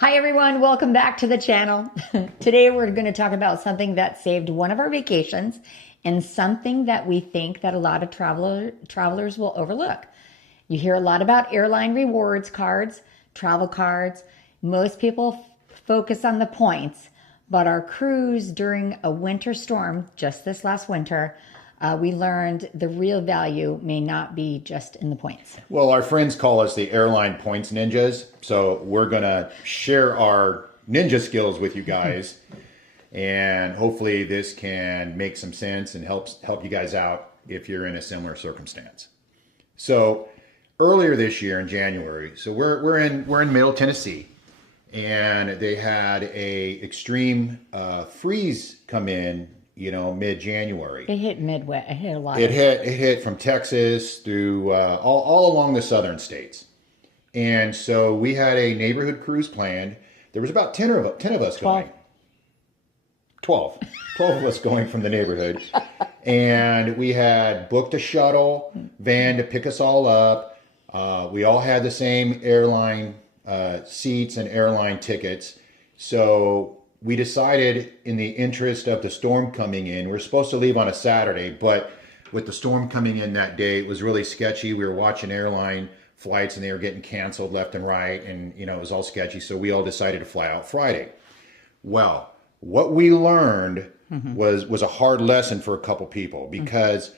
Hi everyone, welcome back to the channel. Today we're going to talk about something that saved one of our vacations and something that we think that a lot of travelers will overlook. You hear a lot about airline rewards cards, travel cards. Most people focus on the points, but our cruise during a winter storm, just this last winter, we learned the real value may not be just in the points. Well, our friends call us the airline points ninjas, so we're going to share our ninja skills with you guys, and hopefully this can make some sense and help you guys out if you're in a similar circumstance. So earlier this year in January, so we're in Middle Tennessee, and they had a extreme freeze come in. Mid-January. It hit Midwest. It hit a lot. It hit from Texas through all along the southern states. And so we had a neighborhood cruise planned. There was about 10 of us going. 12 of us going from the neighborhood. And we had booked a shuttle van to pick us all up. We all had the same airline seats and airline tickets. So we decided, in the interest of the storm coming in, we're supposed to leave on a Saturday, but with the storm coming in that day, it was really sketchy. We were watching airline flights and they were getting canceled left and right, and it was all sketchy. So we all decided to fly out Friday. Well, what we learned was a hard lesson for a couple people, because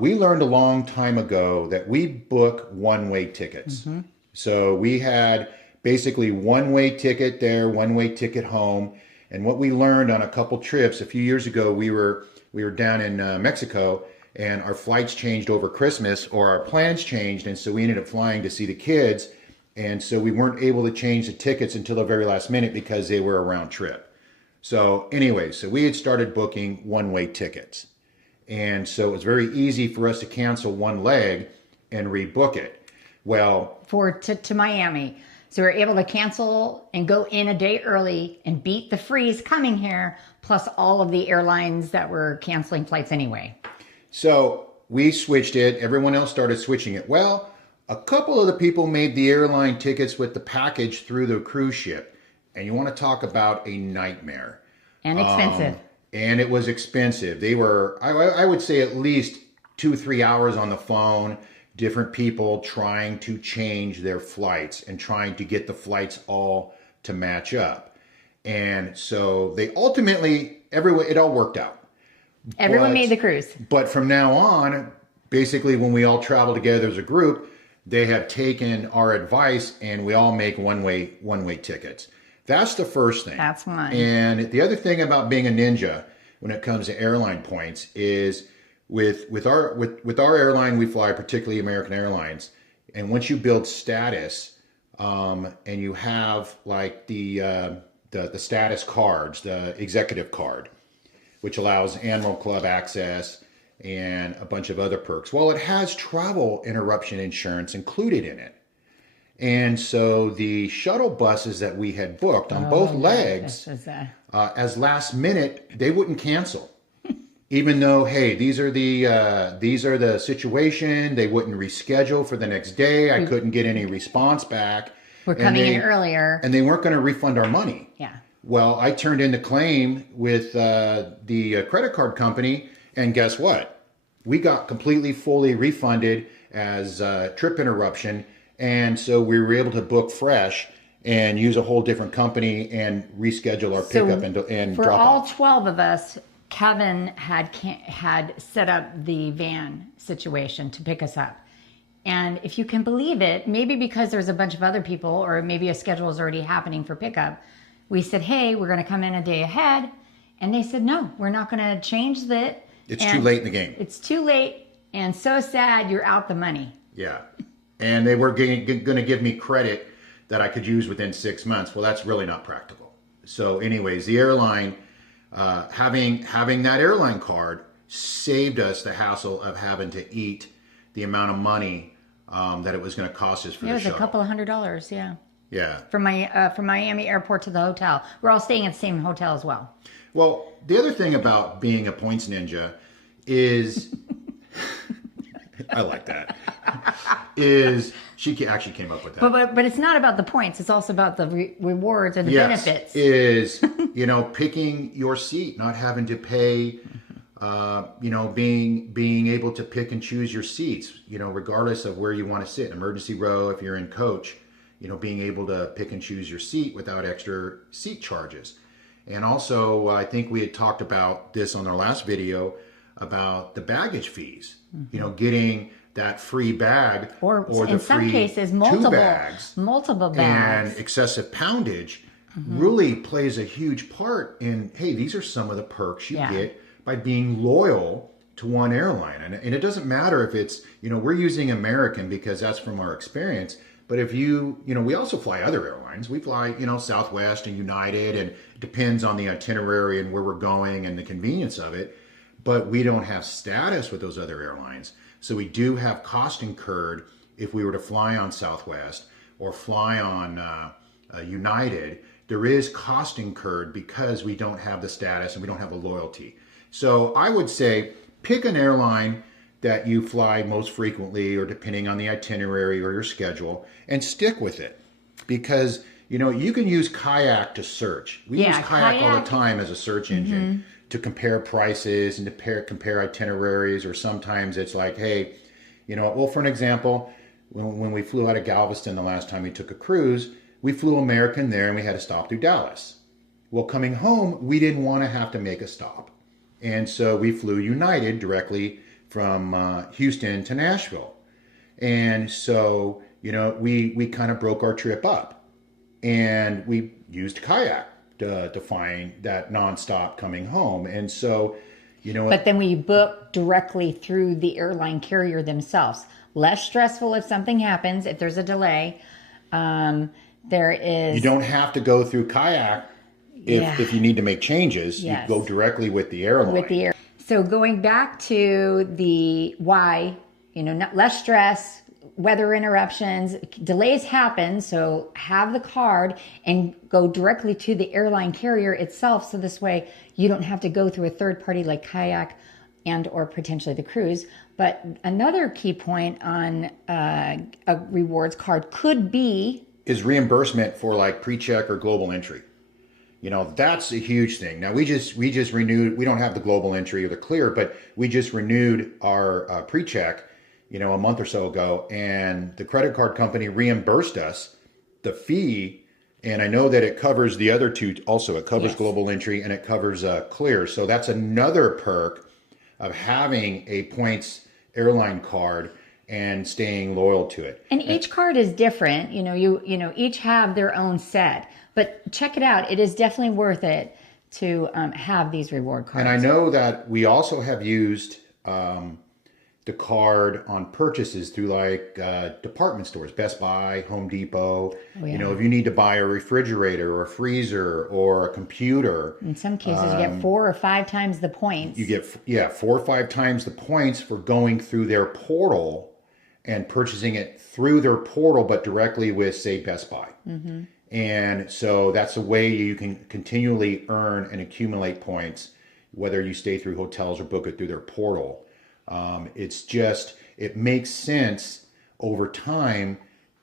we learned a long time ago that we book one-way tickets. So we had basically one-way ticket there, one-way ticket home. And what we learned on a couple trips a few years ago, we were down in Mexico, and our flights changed over Christmas, or our plans changed, and so we ended up flying to see the kids. And so we weren't able to change the tickets until the very last minute because they were a round trip. So anyway, so we had started booking one-way tickets. And so it was very easy for us to cancel one leg and rebook it. Well, to Miami. So we were able to cancel and go in a day early and beat the freeze coming here, plus all of the airlines that were canceling flights anyway. So we switched it. Everyone else started switching it. Well, a couple of the people made the airline tickets with the package through the cruise ship. And you want to talk about a nightmare. And expensive. And it was expensive. They were, I would say, at least 2-3 hours on the phone. Different people trying to change their flights and trying to get the flights all to match up. And so they ultimately, it all worked out. Everyone made the cruise. But from now on, basically when we all travel together as a group, they have taken our advice and we all make one-way tickets. That's the first thing. That's one. And the other thing about being a ninja when it comes to airline points is with our airline we fly, particularly American Airlines, and once you build status, and you have like the status cards, the executive card, which allows Animal Club access and a bunch of other perks. Well, it has travel interruption insurance included in it. And so the shuttle buses that we had booked on both legs, as last minute, they wouldn't cancel. Even though, hey, these are the situation, they wouldn't reschedule for the next day. I couldn't get any response back. We're coming in earlier. And they weren't going to refund our money. Yeah. Well, I turned in the claim with the credit card company, and guess what? We got completely, fully refunded as trip interruption. And so we were able to book fresh and use a whole different company and reschedule our pickup and drop off. For all 12 of us, Kevin had set up the van situation to pick us up. And if you can believe it, maybe because there's a bunch of other people, or maybe a schedule is already happening for pickup, we said, hey, we're going to come in a day ahead. And they said, no, we're not going to change that. It's too late in the game. It's too late. And so sad, you're out the money. Yeah. And they were going to give me credit that I could use within 6 months. Well, that's really not practical. So anyways, the airline, having that airline card saved us the hassle of having to eat the amount of money that it was going to cost us for the shuttle. It was a couple of $100, yeah. Yeah. From Miami airport to the hotel. We're all staying at the same hotel as well. Well, the other thing about being a points ninja is I like that. Is she actually came up with that? But it's not about the points. It's also about the rewards and the benefits. Is picking your seat, not having to pay. Being able to pick and choose your seats. Regardless of where you want to sit, emergency row. If you're in coach, being able to pick and choose your seat without extra seat charges. And also, I think we had talked about this on our last video about the baggage fees. Getting that free bag or the in some free cases multiple bags and excessive poundage really plays a huge part in, hey, these are some of the perks you get by being loyal to one airline. And it doesn't matter if it's, we're using American because that's from our experience. But if we also fly other airlines. We fly, Southwest and United, and it depends on the itinerary and where we're going and the convenience of it. But we don't have status with those other airlines. So we do have cost incurred if we were to fly on Southwest or fly on United. There is cost incurred because we don't have the status and we don't have the loyalty. So I would say pick an airline that you fly most frequently or depending on the itinerary or your schedule and stick with it. Because, you can use Kayak to search. We use Kayak all the time as a search engine to compare prices and to compare itineraries, or sometimes it's like, hey, for an example, when we flew out of Galveston the last time we took a cruise, we flew American there and we had to stop through Dallas. Well, coming home, we didn't want to have to make a stop. And so we flew United directly from Houston to Nashville. And so, we kind of broke our trip up and we used Kayak to find that nonstop coming home. And so, But then we book directly through the airline carrier themselves. Less stressful if something happens, if there's a delay. There is. You don't have to go through Kayak if you need to make changes. Yes. You go directly with the airline. So going back to the why, less stress, weather interruptions, delays happen. So have the card and go directly to the airline carrier itself. So this way you don't have to go through a third party like Kayak and or potentially the cruise. But another key point on a rewards card is reimbursement for like pre-check or global entry. That's a huge thing. Now we just renewed. We don't have the global entry or the clear, but we just renewed our pre-check, a month or so ago, and the credit card company reimbursed us the fee. And I know that it covers the other two also. It covers global entry and it covers clear. So that's another perk of having a points airline card and staying loyal to it. And each card is different. Each have their own set. But check it out. It is definitely worth it to have these reward cards. And I know that we also have used the card on purchases through like department stores, Best Buy, Home Depot. Oh, yeah. If you need to buy a refrigerator or a freezer or a computer. In some cases, you get 4 or 5 times the points. You get 4 or 5 times the points for going through their portal and purchasing it through their portal, but directly with, say, Best Buy. Mm-hmm. And so that's a way you can continually earn and accumulate points, whether you stay through hotels or book it through their portal. It makes sense over time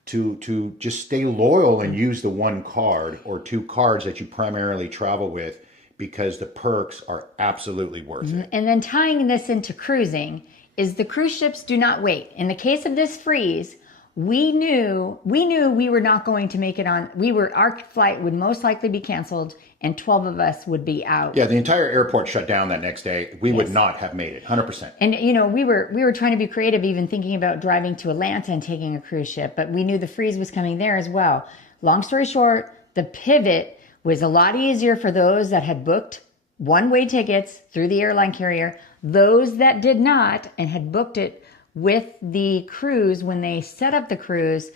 to just stay loyal and use the one card or 2 cards that you primarily travel with, because the perks are absolutely worth it. And then tying this into cruising is the cruise ships do not wait. In the case of this freeze, we knew we were not going to make it on. Our flight would most likely be canceled and 12 of us would be out. Yeah, the entire airport shut down that next day. We would not have made it, 100%. And we were trying to be creative, even thinking about driving to Atlanta and taking a cruise ship, but we knew the freeze was coming there as well. Long story short, the pivot was a lot easier for those that had booked one-way tickets through the airline carrier. Those that did not and had booked it with the cruise, when they set up the cruise,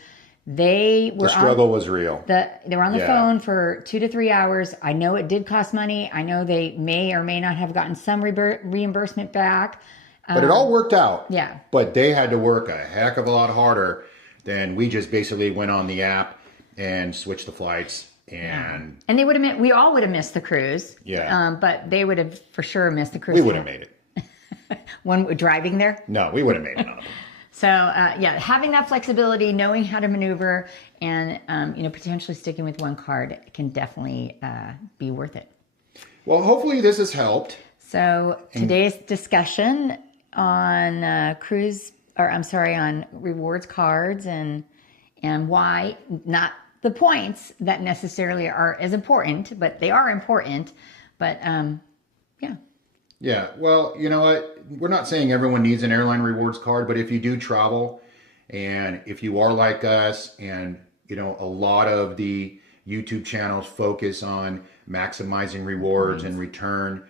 the struggle was real. They were on the phone for 2 to 3 hours. I know it did cost money. I know they may or may not have gotten some reimbursement back. But it all worked out. Yeah. But they had to work a heck of a lot harder than we just basically went on the app and switched the flights. And they would have we all would have missed the cruise. Yeah. But they would have for sure missed the cruise. We would have made it. when we're driving there. No, we would have made it on them. So yeah, having that flexibility, knowing how to maneuver, and potentially sticking with one card can definitely be worth it. Well, hopefully this has helped. So today's discussion on on rewards cards and why, not the points that necessarily are as important, but they are important. But yeah. Yeah, well, you know what? We're not saying everyone needs an airline rewards card, but if you do travel and if you are like us and, a lot of the YouTube channels focus on maximizing rewards and return,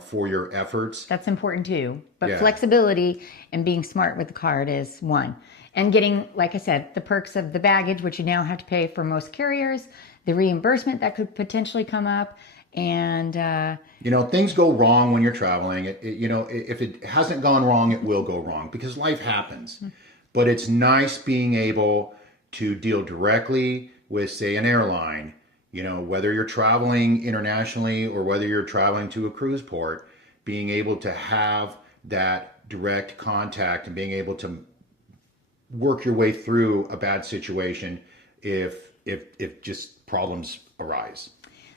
for your efforts. That's important too. But Yeah. flexibility and being smart with the card is one. And getting, like I said, the perks of the baggage, which you now have to pay for most carriers, the reimbursement that could potentially come up. And, things go wrong when you're traveling. If it hasn't gone wrong, it will go wrong because life happens. But it's nice being able to deal directly with, say, an airline, whether you're traveling internationally or whether you're traveling to a cruise port, being able to have that direct contact and being able to work your way through a bad situation if just problems arise.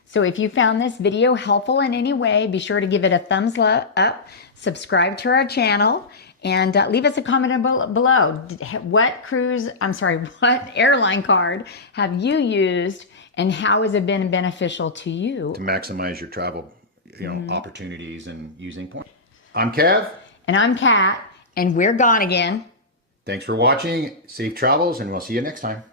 So if you found this video helpful in any way, be sure to give it a thumbs up, subscribe to our channel, and leave us a comment below. What airline card have you used and how has it been beneficial to you? To maximize your travel, opportunities and using points. I'm Kev. And I'm Kat, and we're gone again. Thanks for watching. Safe travels, and we'll see you next time.